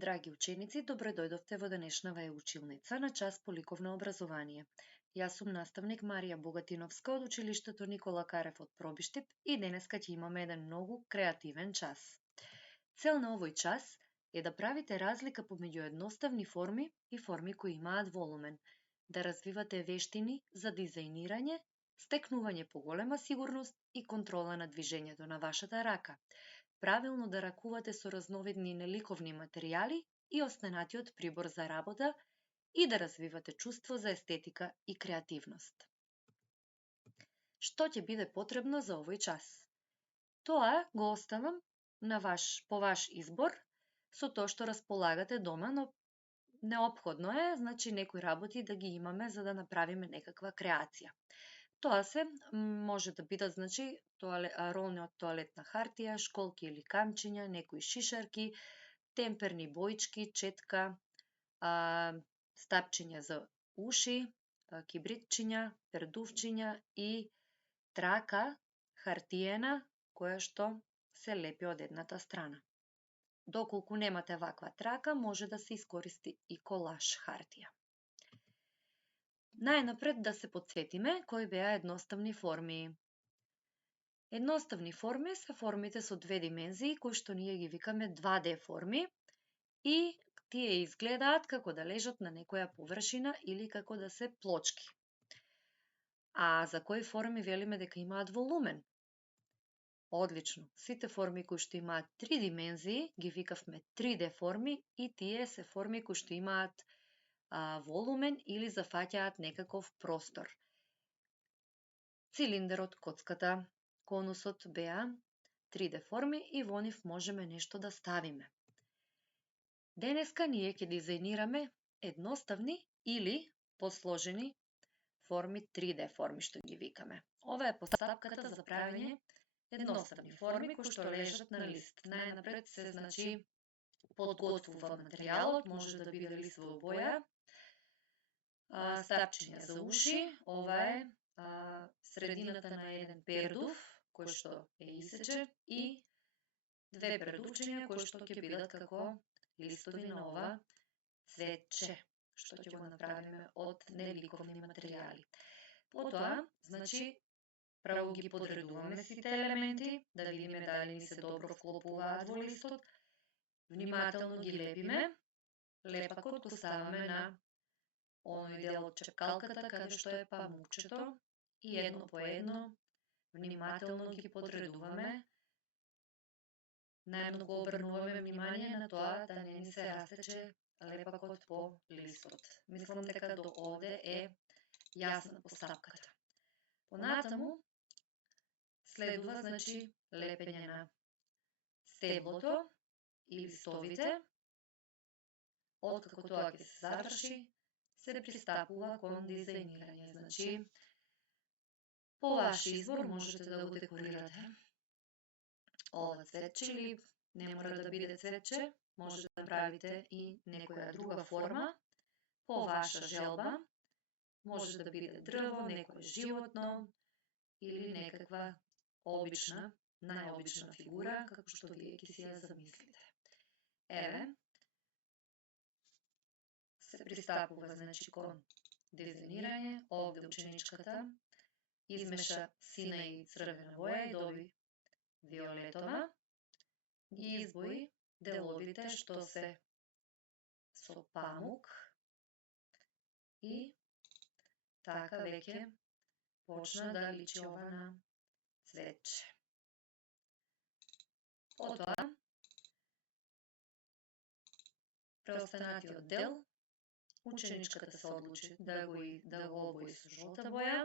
Драги ученици, добро дојдовте во денешнава училница на час по ликовно образование. Јас сум наставник Марија Богатиновска од училиштето Никола Карев од Пробиштип и денеска ќе имаме еден многу креативен час. Цел на овој час е да правите разлика помеѓу едноставни форми и форми кои имаат волумен, да развивате вештини за дизајнирање, стекнување поголема сигурност и контрола на движењето на вашата рака, правилно да ракувате со разновидни неликовни материјали и останатиот прибор за работа и да развивате чувство за естетика и креативност. Што ќе биде потребно за овој час? Тоа го оставам по ваш избор со тоа што располагате дома, но неопходно е, некои работи да ги имаме за да направиме некаква креација. Тоа се може да бидат ролни од тоалетна хартија, школки или камчиња, некои шишарки, темперни боички, четка, стапчиња за уши, кибритчиња, пердувчиња и трака хартиена која што се лепи од едната страна. Доколку немате ваква трака, може да се искористи и колаж хартија. Најнапред да се потсетиме кои беа едноставни форми. Едноставни форми се формите со две димензии, кои што ние ги викаме 2D форми и тие изгледаат како да лежат на некоја површина или како да се плочки. А за кои форми велиме дека имаат волумен? Одлично, сите форми кои што имаат 3 димензии ги викавме 3D форми и тие се форми кои што имаат волумен или зафаќаат некаков простор. Цилиндерот, коцката, конусот беа 3D форми и во нив можеме нешто да ставиме. Денеска ние ќе дизајнираме едноставни или посложени форми, 3D форми што ги викаме. Ова е постапката за правење едноставни форми кои што лежат на лист. Најнапред се подготвува материјалот, може да биде лист во боја, стапчиња за уши, ова е средината на еден пердув кој што е исечен и две пердувчиња кои што ќе бидат како листови на ова цветче, што ќе го направиме од неликовни материјали. Потоа, право ги подредуваме сите елементи, да видиме дали ни се добро вклопуваат во листот, внимателно ги лепиме, лепакот го ставаме на оној дел од чепкалката каде што е памукчето и едно по едно внимателно ги подредуваме. Најмногу обрнуваме внимание на тоа да не ни се растече лепакот по листот. Мислам дека до овде е јасна постапката. Понатаму следува лепење на стеблото и листовите. Откако тоа ќе се заврши, се пристапува кон дизајнирање. По ваш избор можете да го декорирате ова цветче или не мора да биде цветче, може да направите и некоја друга форма по ваша желба. Може да биде дрво, некое животно или некаква обична, најобична фигура, како што вие ќе си ја замислите. Еве, се пристапува кон дизајнирање. Овде ученичката измеша сина и црвена боја и доби виолетова. Ги избои деловите што се со памук и така веќе почна да личи ова на цветче. Потоа, преостанатиот дел, ученичката се одлучи да го обои со жолта боја.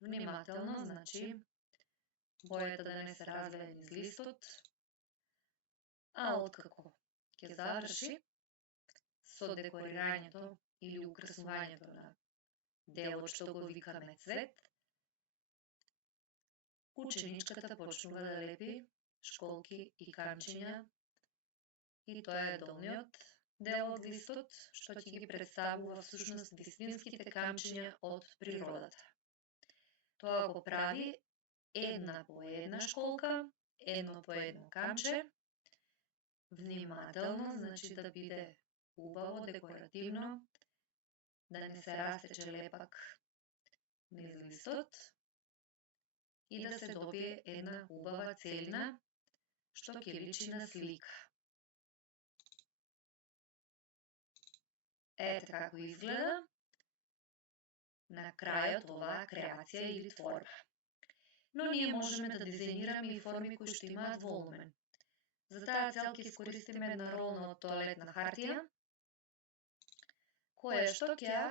Внимателно, бојата да не се разлее низ листот, а откако ќе заврши со декорирањето или украсувањето на делот што го викаме цвет, ученичката почнува да лепи школки и камчиња и тоа е долниот дел од листот што ќе ги представува всушност вистинските камчиња од природата. Тоа го прави една по една школка едно по едно камче, внимателно, значи да биде убаво, декоративно, да не се растече лепак низ листот и да се добие една убава целина, што ќе личи на слика. Ете како изгледа на крајот оваа креација или творба. Но ние можеме да дизајнираме и форми кои што имаат волумен. За таа цел ќе искористиме една ролна од тоалетна хартија, која што ќе ја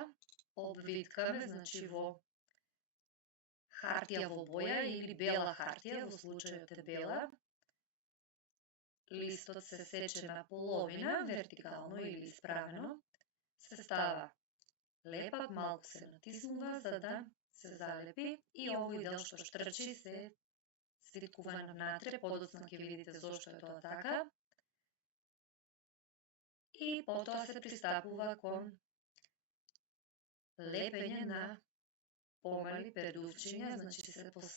обвиткаме, значи во хартија во боја или бела хартија, во случајот е бела. Листот се сече на половина, вертикално или исправено, се става лепак, малку се натиснува за да се залепи и овој дел што штрчи се свиткува внатре, подоцна ќе видите зошто е тоа така. И потоа се пристапува кон лепење на помали пердувчиња, значи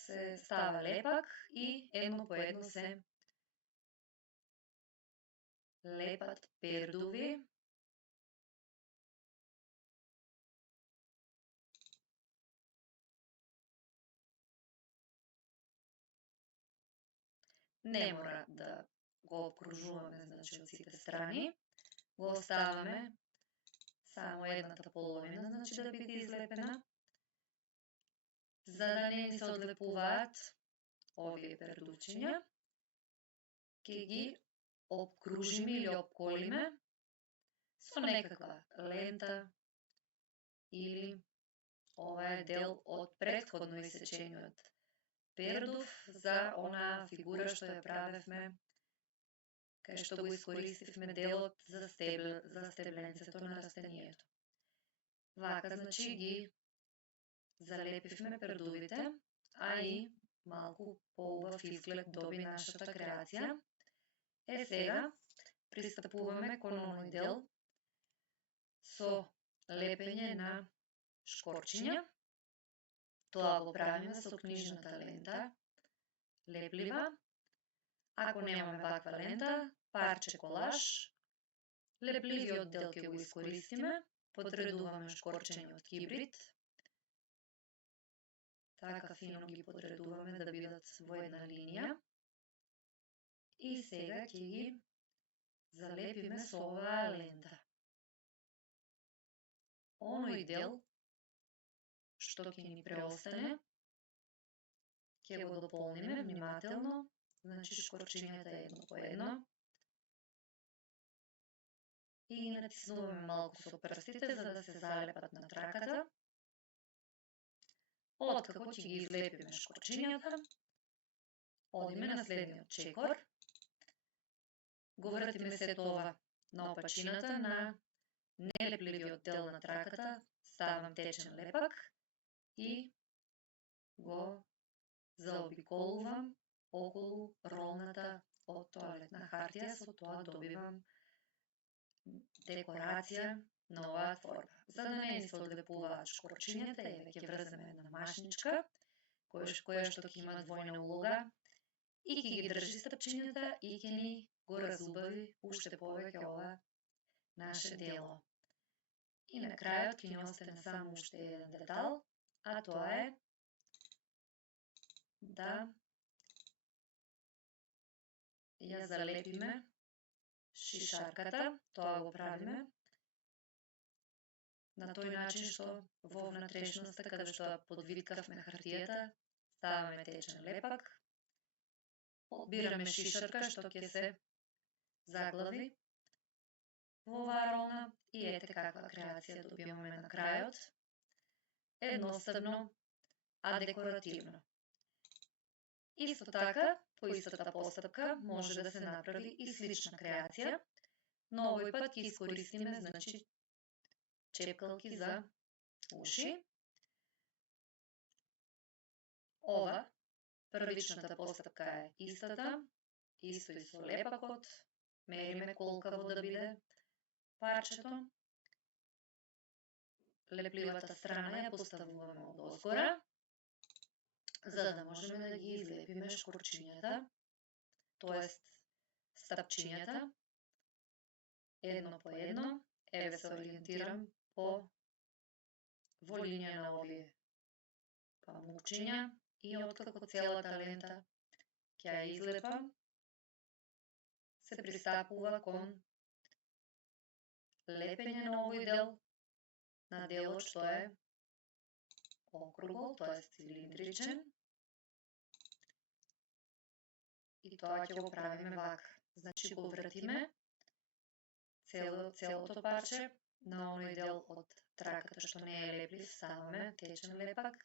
се става лепак и едно по едно се лепат пердуви. Не мора да го обкружуваме, значи, од сите страни. Го оставаме само едната половина, значи да биде излепена, за да не ни се одлепуваат овие пердувчиња. Ќе ги обкружиме или обколиме со некаква лента или ова е дел од претходно исечениот пердув за онаа фигура што ја правевме, кај што го искористивме делот за стебленцето на растението. Вака, значи, ги залепивме пердувите, а и малку поубав изглед доби нашата креација. Сега пристапуваме кон оној дел со лепење на шкорчиња. Тоа го правиме со книжната лента, леплива. Ако немаме ваква лента, парче колаж, лепливиот дел ќе го искористиме, подредуваме шкорчење од кибрид, така фино ги подредуваме да бидат во една линија. И сега ќе ги залепиме со оваа лента. Оној дел што ќе ни преостане, ќе го дополниме внимателно, значи шкорчињата едно по едно. И ги натиснуваме малку со прстите за да се залепат на траката. Откако ќе ги излепиме шкорчињата, одиме на следниот чекор. Го вртиме сето ова наопачината на нелепливиот дел на траката, ставам течен лепак и го заобиколувам околу ролната од тоалетна хартија, со тоа добивам декорација на оваа творба. За да не ни се одлепуваат шкорчињата, еве ќе врземе една машничка, која што ќе има двојна улога и ќе ги држи стапчињата и ќе ни го разубави уште повеќе ова наше дело. И на крајот ќе ни остане само уште еден детал, а тоа е да ја залепиме шишарката. Тоа го правиме на тој начин што во внатрешноста, каде што ја подвиткавме хартијата, ставаме течен лепак, одбираме шишарка што ќе се заглави во оваа ролна и ете каква креација добиваме на крајот. Едноставно, а декоративно. Исто така, по истата постапка може да се направи и слична креација, но овој пат ќе искористиме, значи, чепкалки за уши. Ова, првичната постапка е истата, исто и со лепакот, мериме колкаво да биде парчето. Лепливата страна ја поставуваме од озгора, за да можеме да ги излепиме шкорчињата тоест стапчињата, едно по едно, еве се ориентирам во линија на овие памукчиња и откако целата лента ќе ја излепам, се пристапува кон лепење на овој дел на делот што е округол, тоа е цилиндричен. И тоа ќе го правиме вака. Значи го вртиме целото парче на оној дел од траката што не е леплив, ставаме течен лепак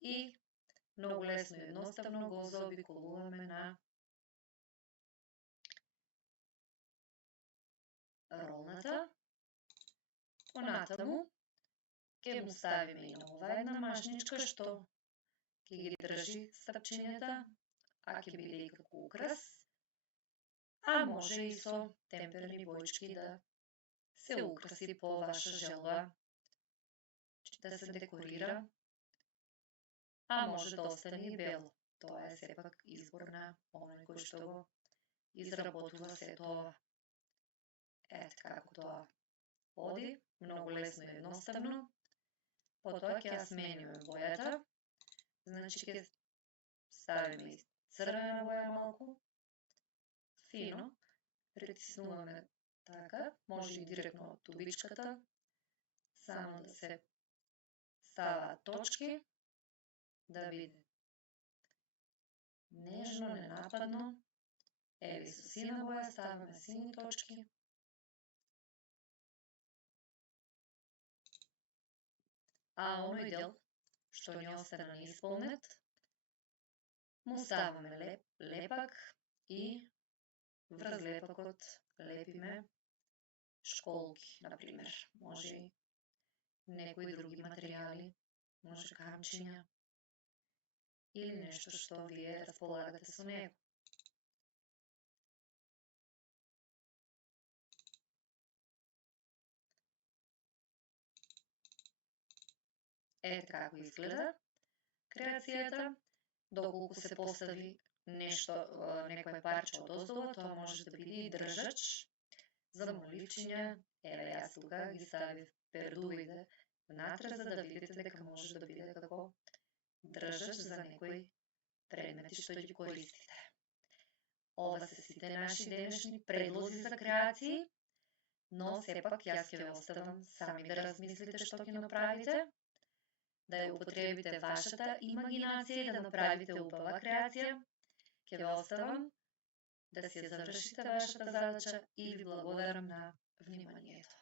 и многу лесно и едноставно го заобиколуваме на ролната. Понатаму ќе му ставиме и на ова една машничка што ќе ги држи стапчињата, а ќе биде и како украс, а може и со темперни боички да се украси по ваша желба, да се декорира, а може да остане и бело. Тоа е сепак избор на оној кој што го изработува сето ова. Ето како тоа оди, многу лесно и едноставно. Потоа ќе ја смениме бојата, значи ќе ставиме и црвена боја малку, фино, притиснуваме така, може и директно од тубичката, само да се ставаат точки, да биде нежно, ненападно. Еви со сина боја ставаме сини точки. А оној дел што ни остана неисполнет, му ставаме лепак и врз лепакот лепиме школки, например. Може и некои други материјали, може камчиња или нешто што вие располагате со него. Ете како изгледа креацијата. Доколку се постави нешто, некој парче од оздово, тоа може да биде и држач за моливчиња. Еве јас тука ги ставив пердувите внатре за да видите дека може да биде како држач за некои предмети што ги користите. Ова се сите наши денешни предлози за креации, но сепак јас ќе ве оставам сами да размислите што ќе направите, да ја употребите вашата имагинација и да направите убава креација. Ќе ве оставам да си ја завршите вашата задача и ви благодарам на вниманието.